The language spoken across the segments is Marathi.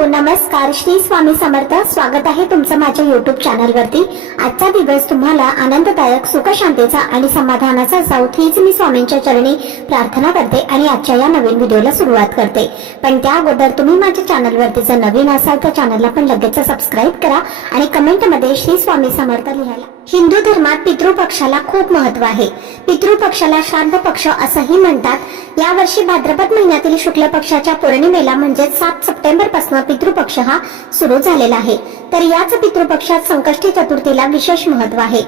हॅलो नमस्कार, श्री स्वामी समर्थ. स्वागत आहे तुमचं माझ्या युट्यूब चॅनलवरती. आजचा दिवस तुम्हाला आनंददायक, सुख शांतीचा आणि समाधानाचा जाऊ हीच मी स्वामींच्या चरणी प्रार्थना करते आणि आजच्या या नवीन व्हिडिओला सुरुवात करते. पण त्या अगोदर तुम्ही माझ्या चॅनलवरती जर नवीन असाल तर चॅनलला पण लगेच सबस्क्राईब करा आणि कमेंटमध्ये श्री स्वामी समर्थ लिहायला. हिंदू धर्मात पितृपक्षाला खूप महत्व आहे. पितृपक्षाला श्राद्ध पक्ष असंही म्हणतात. यावर्षी भाद्रपद महिन्यातील शुक्ल पक्षाच्या पौर्णिमेला म्हणजे 7 सप्टेंबर पासून पितृपक्ष हा सुरू झालेला आहे. तर याच पितृपक्षात संकष्टी चतुर्थीला विशेष महत्व आहे.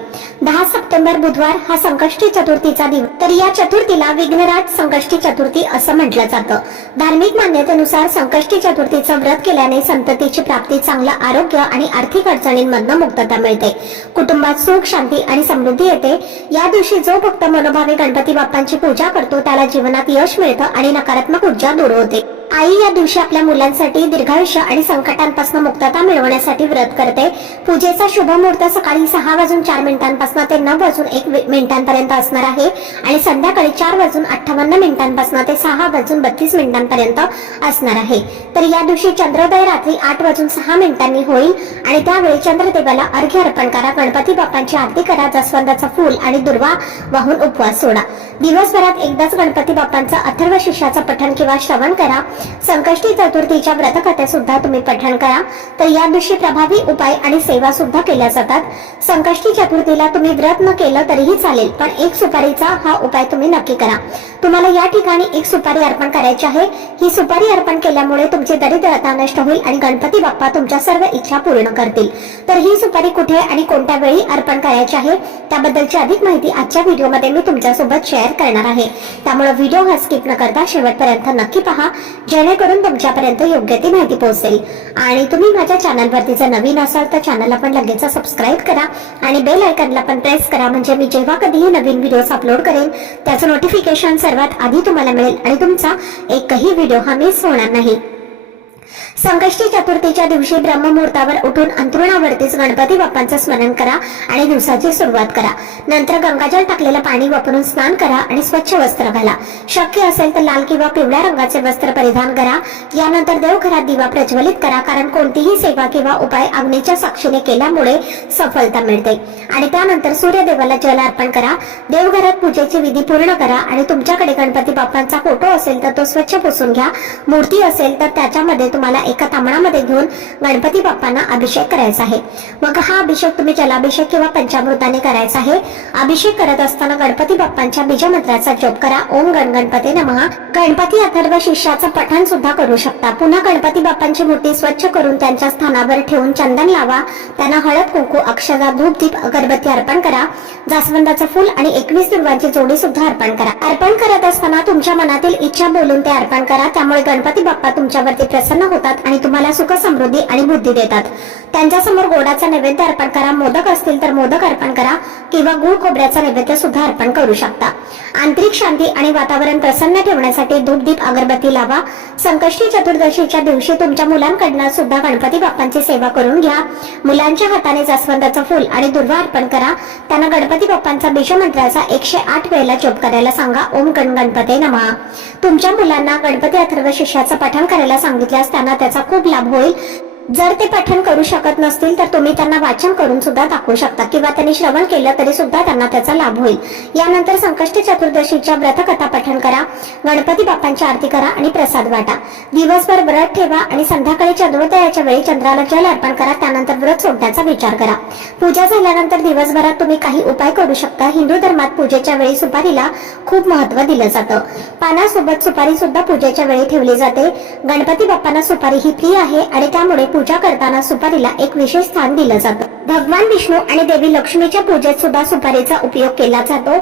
10 सप्टेंबर बुधवार हा संकष्टी चतुर्थीचा दिवस. तर या चतुर्थीला विघ्नराज संकष्टी चतुर्थी असं म्हटलं जातं. धार्मिक मान्यतेनुसार संकष्टी चतुर्थीचं व्रत केल्याने संततीची प्राप्ती, चांगलं आरोग्य आणि आर्थिक अडचणींमधून मुक्तता मिळते. कुटुंबात सुख, शांती आणि समृद्धी येते. या दिवशी जो भक्त मनोभावे गणपती बाप्पांची पूजा करतो त्याला जीवनात यश मिळतं आणि नकारात्मक ऊर्जा दूर होते. आई या दिवशी आपल्या मुलांसाठी दीर्घायुष्य आणि संकटांपासून मुक्तता मिळवण्यासाठी व्रत करते. पूजेचा शुभ मुहूर्त सकाळी 6:04 ते 9:01 असणार आहे आणि संध्याकाळी 4:58 ते 6:32 असणार आहे. तर या दिवशी चंद्रोदय रात्री 8:06 होईल आणि त्यावेळी चंद्रदेवाला अर्घ्य अर्पण करा, गणपती बाप्पांची आरती करा, जास्वंदाचं फूल आणि दुर्वा वाहून उपवास सोडा. दिवसभरात एकदाच गणपती बाप्पांचं अथर्व शीर्षाचं पठण किंवा श्रवण करा. संकष्टी चतुर्थीच्या व्रतकथा सुद्धा तुम्ही पठण करा. तर या दिवशी प्रभावी उपाय आणि सेवा सुद्धा केल्या जातात. संकष्टी चतुर्थीला तुम्ही व्रत न केलं तरीही चालेल, पण एक सुपारीचा हा उपाय तुम्ही नक्की करा. तुम्हाला या ठिकाणी एक सुपारी अर्पण करायची आहे. ही सुपारी अर्पण केल्यामुळे तुमची दरिद्रता नष्ट होईल आणि गणपती बाप्पा तुमच्या सर्व इच्छा पूर्ण करतील. तर ही सुपारी कुठे आणि कोणत्या वेळी अर्पण करायची आहे त्याबद्दलची अधिक माहिती आजच्या व्हिडिओमध्ये मी तुमच्यासोबत शेअर करणार आहे. त्यामुळे व्हिडिओ हा स्किप न करता शेवटपर्यंत नक्की पहा, जेणेकरून तुमच्यापर्यंत योग्य ती माहिती पोहोचेल. आणि तुम्ही माझ्या चॅनलवरती जर नवीन असाल तर चॅनलला पण लगेच सबस्क्राईब करा आणि बेल आयकॉनला पण प्रेस करा, म्हणजे मी जेव्हा कधीही नवीन व्हिडिओज अपलोड करेन त्याचं नोटिफिकेशन सर्वात आधी तुम्हाला मिळेल आणि तुमचा एकही व्हिडिओ हा मिस होणार नाही. संकष्टी चतुर्थीच्या दिवशी ब्रह्ममुहूर्तावर उठून अंथरुणावरतीच गणपती बाप्पांचं स्मरण करा आणि दिवसाची सुरुवात करा. नंतर गंगाजल टाकलेलं पाणी वापरून स्नान करा आणि स्वच्छ वस्त्र घाला. शक्य असेल तर लाल किंवा पिवळ्या रंगाचे वस्त्र परिधान करा. यानंतर देवघरात दिवा प्रज्वलित करा, कारण कोणतीही सेवा किंवा उपाय अग्नीच्या साक्षीने केल्यामुळे सफलता मिळते. आणि त्यानंतर सूर्यदेवाला जल अर्पण करा. देवघरात पूजेची विधी पूर्ण करा आणि तुमच्याकडे गणपती बाप्पांचा फोटो असेल तर तो स्वच्छ पुसून घ्या. मूर्ती असेल तर त्याच्यामध्ये तुम्हाला एका तांबणामध्ये घेऊन गणपती बाप्पांना अभिषेक करायचा आहे. मग हा अभिषेक तुम्ही जलाभिषेक किंवा पंचामृताने करायचा आहे. अभिषेक करत असताना गणपती बाप्पांच्या बीजमंत्राचा जप करा. ओम गण गणपती नमः. गणपती अथर्व शीर्षाचं पठण सुद्धा करू शकता. पुन्हा गणपती बाप्पांची मूर्ती स्वच्छ करून त्यांच्या स्थानावर ठेवून चंदन लावा. त्यांना हळद, कुंकू, अक्षता, धूप, दीप, अगरबत्ती अर्पण करा. जास्वंदाचं फूल आणि 21 दुर्वांची जोडी सुद्धा अर्पण करा. अर्पण करत असताना तुमच्या मनातील इच्छा बोलून ते अर्पण करा. त्यामुळे गणपती बाप्पा तुमच्यावरती प्रसन्न होतात आणि तुम्हाला सुख, समृद्धी आणि बुद्धी देतात. त्यांच्यासमोर गोडाचा नैवेद्य अर्पण करा. मोदक असतील तर मोदक अर्पण करा किंवा गुळ खोबऱ्याचा नैवेद्य सुद्धा अर्पण करू शकता. आंतरिक शांती आणि वातावरण प्रसन्न ठेवण्यासाठी धूप, दीप, अगरबत्ती लावा. संकष्टी चतुर्दशीच्या दिवशी तुमच्या मुलांकडनं सुद्धा गणपती बाप्पांची सेवा करून घ्या. मुलांच्या हाताने जास्वंदाचं फूल आणि दुर्वा अर्पण करा. त्यांना गणपती बाप्पांचा बीजमंत्राचा 108 वेळेला जप करायला सांगा. ओम गण गणपती नमः. तुमच्या मुलांना गणपती अथर्व शीर्षाचं पठण करायला सांगितल्यास त्यांना त्याचा खूप लाभ होईल. जर ते पठण करू शकत नसतील तर तुम्ही त्यांना वाचन करून सुद्धा दाखवू शकता किंवा त्यांनी श्रवण केलं तरी सुद्धा त्यांना त्याचा लाभ होईल. यानंतर संकष्टी चतुर्दशीच्या व्रतकथा पठण करा. गणपती बाप्पांची आरती करा आणि प्रसाद वाटा. दिवसभर व्रत ठेवा आणि संध्याकाळी चंद्रोदयाच्या वेळी चंद्राला जल अर्पण करा. त्यानंतर व्रत सोडण्याचा विचार करा. पूजा झाल्यानंतर दिवसभरात तुम्ही काही उपाय करू शकता. हिंदू धर्मात पूजेच्या वेळी सुपारीला खूप महत्व दिलं जातं. पानासोबत सुपारी सुद्धा पूजेच्या वेळी ठेवली जाते. गणपती बाप्पांना सुपारी ही प्रिय आहे आणि त्यामुळे पूजा करताना सुपारीला एक विशेष स्थान दिलं जातं. भगवान विष्णू आणि देवी लक्ष्मीच्या पूजेत सुद्धा सुपारीचा उपयोग केला जातो.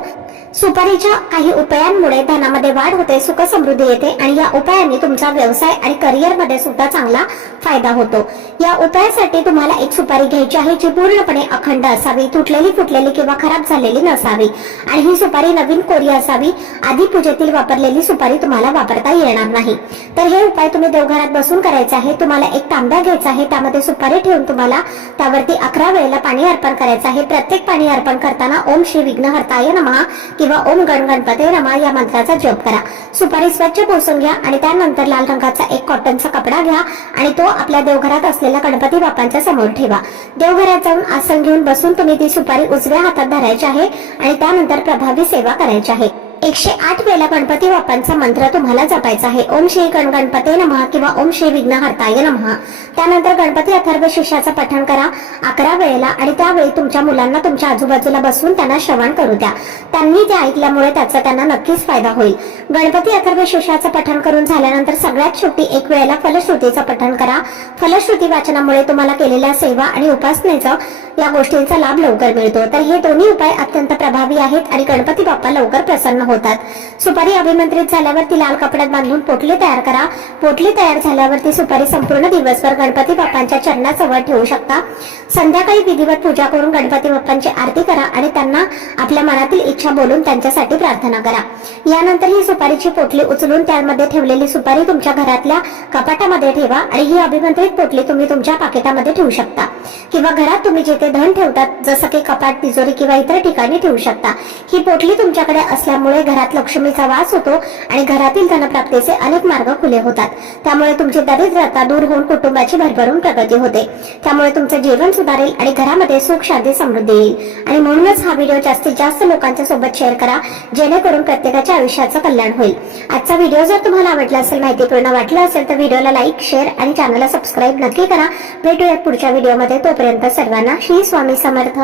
सुपारीच्या काही उपायांमुळे धनामध्ये वाढ होते, सुख समृद्धी येते आणि या उपायांनी तुमचा व्यवसाय आणि करिअर मध्ये सुद्धा चांगला फायदा होतो. या उपायासाठी तुम्हाला एक सुपारी घ्यायची आहे जी पूर्णपणे अखंड असावी, तुटलेली, फुटलेली किंवा खराब झालेली नसावी आणि ही सुपारी नवीन कोरी असावी. आधी पूजेतील वापरलेली सुपारी तुम्हाला वापरता येणार नाही. तर हे उपाय तुम्ही देवघरात बसून करायचे आहे. तुम्हाला एक तांब्या घ्यायचा आहे, त्यामध्ये सुपारी ठेवून तुम्हाला त्यावरती 11 वेळेला पाणी अर्पण करायचं आहे. प्रत्येक पाणी अर्पण करताना ओम श्री विघ्नहर्ताय नमः किंवा ओम गण गणपते नमः या मंत्राचा जप करा. सुपारी स्वच्छ पुसून घ्या आणि त्यानंतर लाल रंगाचा एक कॉटनचा कपडा घ्या आणि तो आपल्या देवघरात असलेल्या गणपती बाप्पांच्या समोर ठेवा. देवघरात जाऊन आसन घेऊन बसून तुम्ही ती सुपारी उजव्या हातात धरायची आहे आणि त्यानंतर प्रभावी सेवा करायची आहे. 108 वेळेला गणपती बाप्पांचा मंत्र तुम्हाला जपायचा आहे. ओम श्री गणपते नमः किंवा ओम श्री विघ्नहर्ताय नमः. त्यानंतर गणपती अथर्व शीर्षाचं पठण करा 11 वेळेला आणि त्यावेळी तुमच्या मुलांना तुमच्या आजूबाजूला बसून त्यांना श्रवण करू द्या. त्यांनी ते ऐकल्यामुळे त्याचा त्यांना नक्कीच फायदा होईल. गणपती अथर्व शीर्षाचं पठण करून झाल्यानंतर सगळ्यात शेवटी 1 वेळेला फलश्रुतीचं पठण करा. फलश्रुती वाचनामुळे तुम्हाला केलेल्या सेवा आणि उपासनेचा या गोष्टींचा लाभ लवकर मिळतो. तर हे दोन्ही उपाय अत्यंत प्रभावी आहेत आणि गणपती बाप्पा लवकर प्रसन्न होतात. सुपारी अभिमंत्रित झाल्यावर ती लाल कपड्यात बांधून पोटली तयार करा. पोटली तयार झाल्यावर ती सुपारी संपूर्ण दिवसभर गणपती बाप्पांच्या चरणाजवळ ठेवू शकता. संध्याकाळी विधिवत पूजा करून गणपती बाप्पांची आरती करा आणि त्यांना आपल्या मनातील इच्छा बोलून त्यांच्यासाठी प्रार्थना करा. यानंतर ही सुपारीची पोटली उचलून त्यामध्ये ठेवलेली सुपारी तुमच्या घरातल्या कपाटामध्ये ठेवा आणि ही अभिमंत्रित पोटली तुम्ही तुमच्या पाकिटामध्ये ठेवू शकता किंवा घरात तुम्ही जिथे धन ठेवतात जसं की कपाट, तिजोरी किंवा इतर ठिकाणी ठेवू शकता. ही पोटली तुमच्याकडे असल्यामुळे घरात लक्ष्मीचा वास होतो आणि घरातील धनप्राप्तीचे अनेक मार्ग खुले होतात. त्यामुळे तुमची दरिद्रता दूर होऊन कुटुंबाची भरभरून प्रगती होते. त्यामुळे तुमचं जीवन सुधारेल आणि घरामध्ये सुख, शांती, समृद्धी येईल. आणि म्हणूनच हा व्हिडिओ जास्तीत जास्त लोकांच्या सोबत शेअर करा जेणेकरून प्रत्येकाच्या आयुष्याचं कल्याण होईल. आजचा व्हिडिओ जर तुम्हाला आवडला असेल, माहितीपूर्ण वाटला असेल तर व्हिडिओला लाईक, शेअर आणि चॅनलला सबस्क्राईब नक्की करा. भेटूयात पुढच्या व्हिडिओमध्ये. तोपर्यंत सर्वांना श्री स्वामी समर्थ.